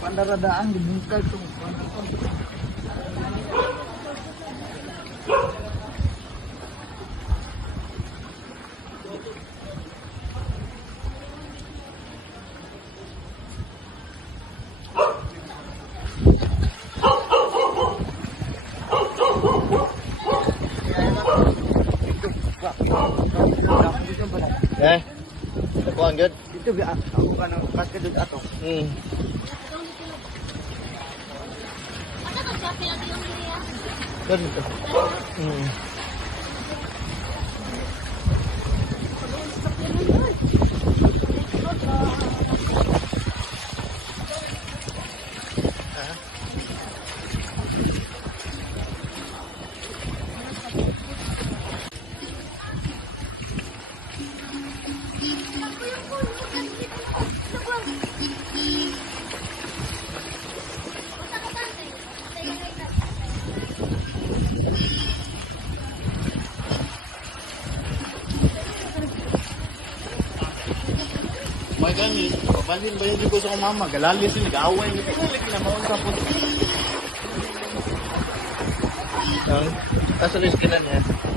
pandaradaan dibungkag to. Eh, nakuha good. Dito ga ako ka nang kaskadud ato. Good. May gani, papansin ba yung ko sa mama, galali sila, nag-away nito. Lagi na maunta po. Kaso rin sila niya.